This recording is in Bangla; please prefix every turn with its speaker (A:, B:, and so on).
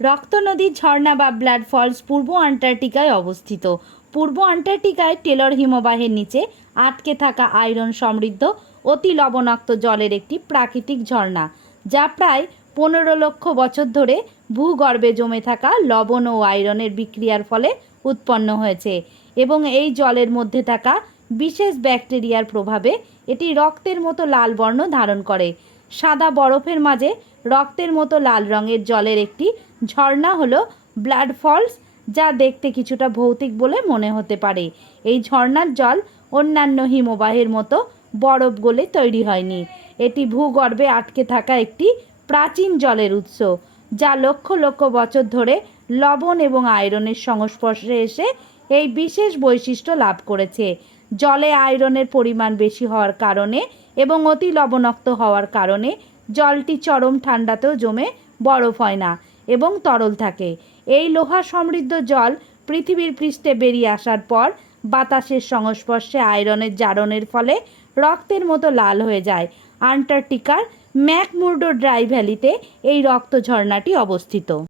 A: রক্ত নদীর ঝর্ণা বা ব্লাড ফলস পূর্ব আন্টার্কটিকায় অবস্থিত। পূর্ব আন্টার্কটিকায় টেলর হিমবাহের নিচে আটকে থাকা আয়রন সমৃদ্ধ, অতি লবণাক্ত জলের একটি প্রাকৃতিক ঝর্ণা, যা প্রায় পনেরো লক্ষ বছর ধরে ভূগর্ভে জমে থাকা লবণ ও আয়রনের বিক্রিয়ার ফলে উৎপন্ন হয়েছে এবং এই জলের মধ্যে থাকা বিশেষ ব্যাকটেরিয়ার প্রভাবে এটি রক্তের মতো লাল বর্ণ ধারণ করে। সাদা বরফের মাঝে রক্তের মতো লাল রঙের জলের একটি ঝর্ণা হলো ব্লাড ফলস, যা দেখতে কিছুটা ভৌতিক বলে মনে হতে পারে। এই ঝর্ণার জল অন্যান্য হিমবাহের মতো বরফ গলে তৈরি হয়নি। এটি ভূগর্ভে আটকে থাকা একটি প্রাচীন জলের উৎস, যা লক্ষ লক্ষ বছর ধরে লবণ এবং আয়রনের সংস্পর্শে এসে এই বিশেষ বৈশিষ্ট্য লাভ করেছে। জলে আয়রনের পরিমাণ বেশি হওয়ার কারণে এবং অতি লবণাক্ত হওয়ার কারণে জলটি চরম ঠান্ডাতেও জমে বরফ হয় না এবং তরল থাকে। এই লোহা সমৃদ্ধ জল পৃথিবীর পৃষ্ঠে বেরিয়ে আসার পর বাতাসের সংস্পর্শে আয়রনের জারণের ফলে রক্তের মতো লাল হয়ে যায়। আন্টার্কটিকার ম্যাকমুর্ডো ড্রাই ভ্যালিতে এই রক্ত ঝর্ণাটি অবস্থিত।